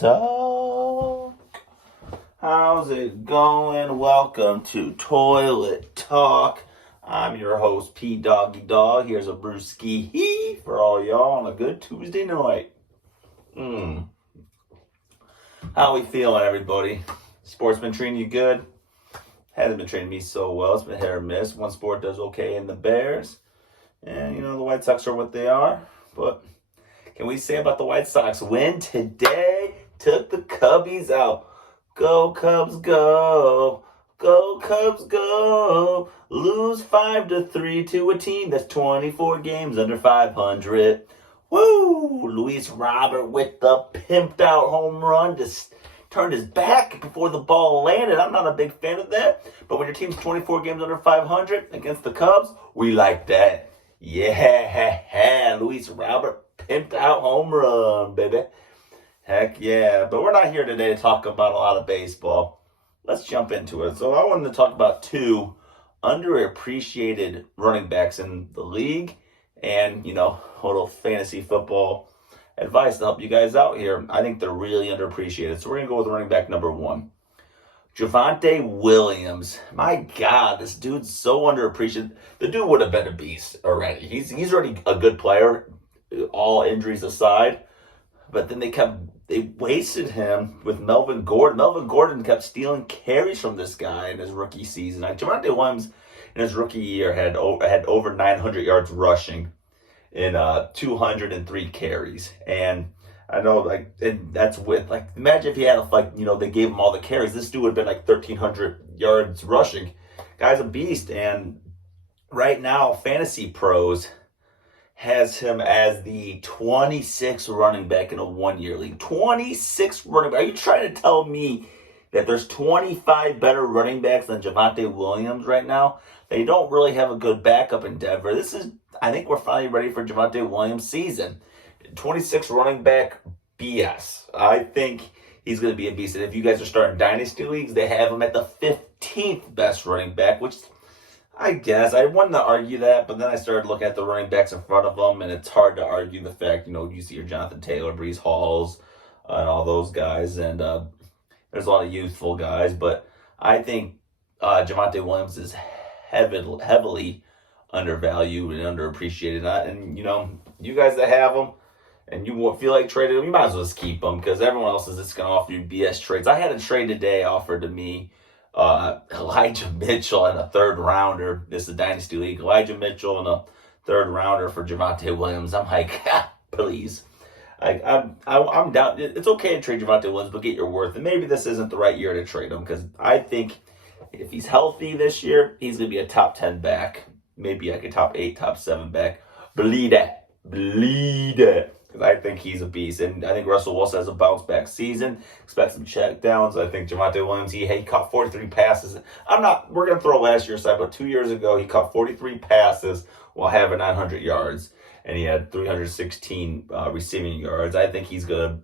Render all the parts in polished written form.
Talk. How's it going? Welcome to Toilet Talk. I'm your host, P Doggy Dog. Here's a brewski for all y'all on a good Tuesday night. How we feeling, everybody? Sports been treating you good? Hasn't been treating me so well. It's been hit or miss. One sport does okay in the Bears. And, the White Sox are what they are. But can we say about the White Sox win today? Took the Cubbies out. Go Cubs, go. Go Cubs, go. Lose 5-3 to a team that's 24 games under 500. Woo! Luis Robert with the pimped out home run. Just turned his back before the ball landed. I'm not a big fan of that. But when your team's 24 games under 500 against the Cubs, we like that. Yeah, Luis Robert pimped out home run, baby. Heck yeah. But we're not here today to talk about a lot of baseball. Let's jump into it. So I wanted to talk about two underappreciated running backs in the league and, a little fantasy football advice to help you guys out here. I think they're really underappreciated. So we're going to go with running back number one. Javonte Williams. My God, this dude's so underappreciated. The dude would have been a beast already. He's already a good player, all injuries aside. But then they wasted him with Melvin Gordon. Melvin Gordon kept stealing carries from this guy in his rookie season. Javonte Williams in his rookie year had over 900 yards rushing in 203 carries. And I know, and that's with, imagine if he had, they gave him all the carries. This dude would have been 1,300 yards rushing. Guy's a beast. And right now, Fantasy Pros has him as the 26th running back in a one-year league. 26th running back. Are you trying to tell me that there's 25 better running backs than Javonte Williams right now? They don't really have a good backup in Denver. I think we're finally ready for Javonte Williams' season. 26 running back BS. I think he's going to be a beast. And if you guys are starting dynasty leagues, they have him at the 15th best running back, which I guess I wanted to argue that, but then I started looking at the running backs in front of them, and it's hard to argue the fact, you see your Jonathan Taylor, Breece Halls, and all those guys, and there's a lot of youthful guys, but I think Javonte Williams is heavily undervalued and underappreciated. And, you guys that have him, and you feel like trading them, you might as well just keep them because everyone else is just going to offer you BS trades. I had a trade today offered to me, Elijah Mitchell and a third rounder. This is a dynasty league. Elijah Mitchell and a third rounder for Javonte Williams. I'm like, please. I'm down. It's okay to trade Javonte Williams, but get your worth. And maybe this isn't the right year to trade him because I think if he's healthy this year, he's going to be a top 10 back. Maybe a top 8, top 7 back. Believe that. Because I think he's a beast. And I think Russell Wilson has a bounce-back season. Expect some checkdowns. I think Javonte Williams, he caught 43 passes. We're going to throw last year aside, but 2 years ago, he caught 43 passes while having 900 yards. And he had 316 receiving yards. I think he's going to,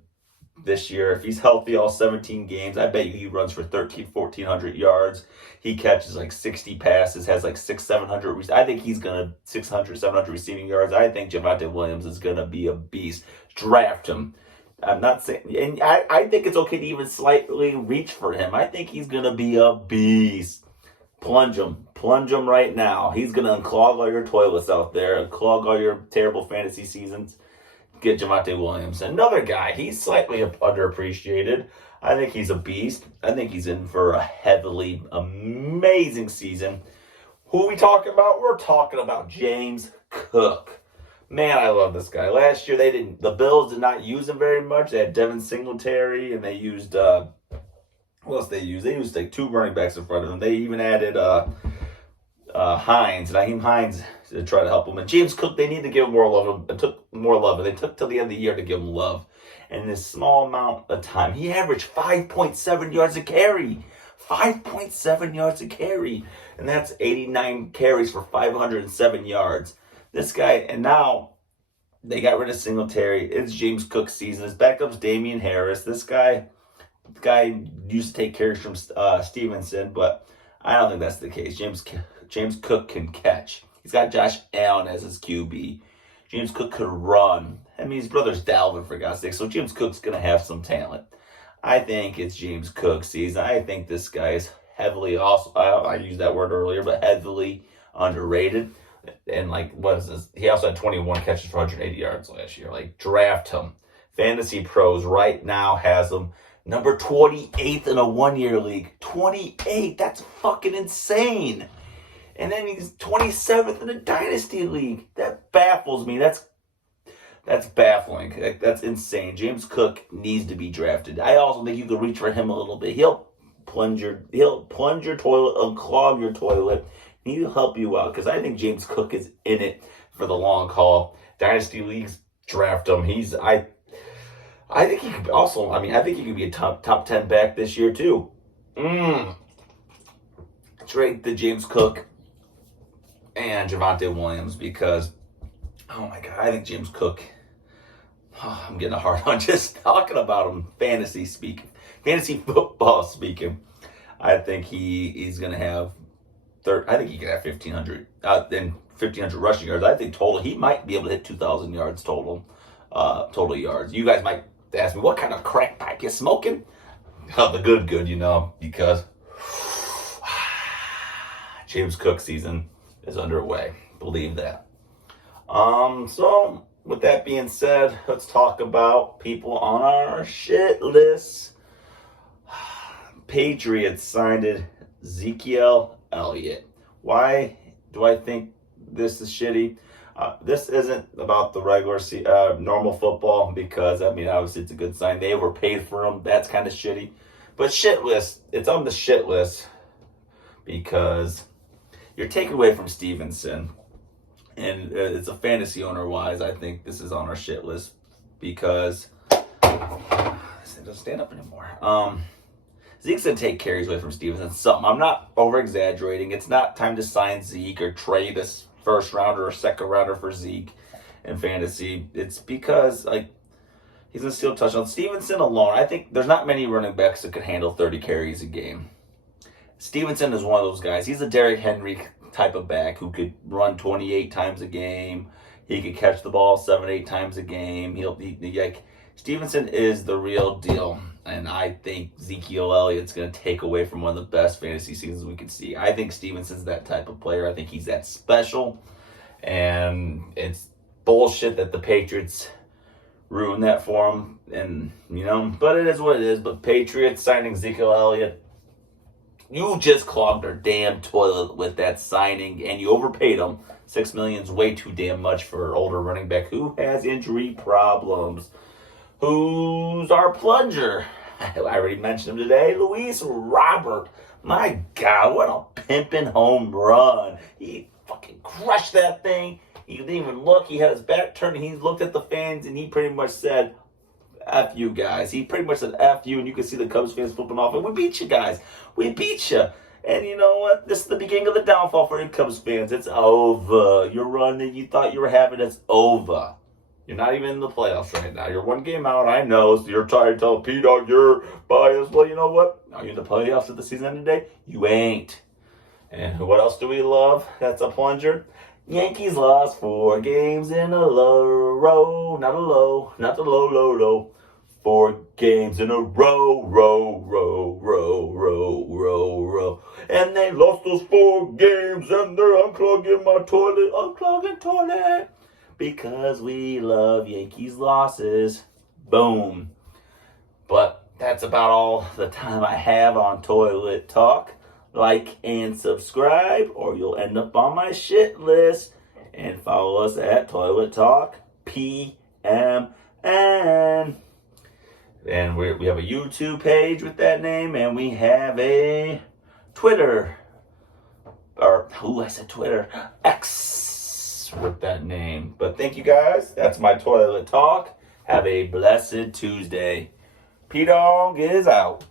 this year, if he's healthy all 17 games, I bet you he runs for 1,400 yards. He catches 60 passes, has 600-700. I think he's going to 600-700 receiving yards. I think Javonte Williams is going to be a beast. Draft him. I'm not saying, and I think it's okay to even slightly reach for him. I think he's going to be a beast. Plunge him right now. He's going to unclog all your toilets out there, unclog all your terrible fantasy seasons. Get Javonte Williams. Another guy, he's slightly underappreciated. I think he's a beast. I think he's in for a heavily amazing season. Who are we talking about? We're talking about James Cook. Man, I love this guy. Last year, the Bills did not use him very much. They had Devin Singletary, and they used, what else they used? They used 2 running backs in front of them. They even added Naheem Hines to try to help him. And James Cook, they need to give him more love. It took more love. And they took till the end of the year to give him love. And in this small amount of time, he averaged 5.7 yards a carry. 5.7 yards a carry. And that's 89 carries for 507 yards. This guy, and now they got rid of Singletary. It's James Cook's season. His backup's Damian Harris. This guy used to take carries from Stevenson, but I don't think that's the case. James Cook can catch. He's got Josh Allen as his QB. James Cook could run. I mean, his brother's Dalvin, for God's sake. So James Cook's going to have some talent. I think it's James Cook season. I think this guy is heavily, also, I used that word earlier, but heavily underrated. And like, what is this? He also had 21 catches for 180 yards last year. Like, draft him. Fantasy Pros right now has him number 28th in a 1-year league. 28. That's fucking insane. And then he's 27th in a dynasty league. That baffles me. That's baffling. That's insane. James Cook needs to be drafted. I also think you could reach for him a little bit. He'll plunge your toilet, unclog your toilet. He'll help you out because I think James Cook is in it for the long haul. Dynasty leagues, draft him. I think he could also. I think he could be a top 10 back this year too. Trade the James Cook and Javonte Williams because, oh my God, I think James Cook. Oh, I'm getting a hard on just talking about him. Fantasy football speaking. I think he's gonna have. I think he could have 1,500 rushing yards. I think total he might be able to hit 2,000 yards total yards. You guys might ask me what kind of crack pipe you smoking? The good, because James Cook season is underway. Believe that. So with that being said, let's talk about people on our shit list. Patriots signed Ezekiel Elliott. Why do I think this is shitty? This isn't about the regular normal football because, obviously it's a good sign. They overpaid for him. That's kind of shitty. But shit list, it's on the shit list because you're taking away from Stevenson. And it's a fantasy owner-wise, I think this is on our shit list because this thing doesn't stand up anymore. Zeke's going to take carries away from Stevenson. Something. I'm not over-exaggerating. It's not time to sign Zeke or trade this first rounder or second rounder for Zeke in fantasy. It's because he's going to steal touchdowns. Stevenson alone, I think there's not many running backs that could handle 30 carries a game. Stevenson is one of those guys. He's a Derrick Henry type of back who could run 28 times a game. He could catch the ball 7-8 times a game. Stevenson is the real deal. And I think Ezekiel Elliott's going to take away from one of the best fantasy seasons we could see. I think Stevenson's that type of player. I think he's that special. And it's bullshit that the Patriots ruined that for him. And, but it is what it is. But Patriots signing Ezekiel Elliott, you just clogged their damn toilet with that signing. And you overpaid him. $6 million is way too damn much for an older running back who has injury problems. Who's our plunger? I already mentioned him today. Luis Robert. My God, what a pimping home run. He fucking crushed that thing. He didn't even look. He had his back turned. He looked at the fans and he pretty much said, F you guys. He pretty much said F you, and you can see the Cubs fans flipping off. And we beat you guys. We beat you. And you know what? This is the beginning of the downfall for you Cubs fans. It's over. Your run that you thought you were having, it's over. You're not even in the playoffs right now. You're one game out, I know. So you're trying to tell P-Dog you're biased. Well, you know what? Are you in the playoffs at the season end today? You ain't. And what else do we love? That's a plunger. Yankees lost 4 games in a row. Not the low. 4 games in a row. And they lost those 4 games and they're unclogging my toilet. Because we love Yankees losses. Boom. But that's about all the time I have on Toilet Talk. Like and subscribe or you'll end up on my shit list. And follow us at Toilet Talk PMN. And we have a YouTube page with that name. And we have a Twitter. I said Twitter. X. With that name. But thank you guys. That's my Toilet Talk. Have a blessed Tuesday. P-Dog is out.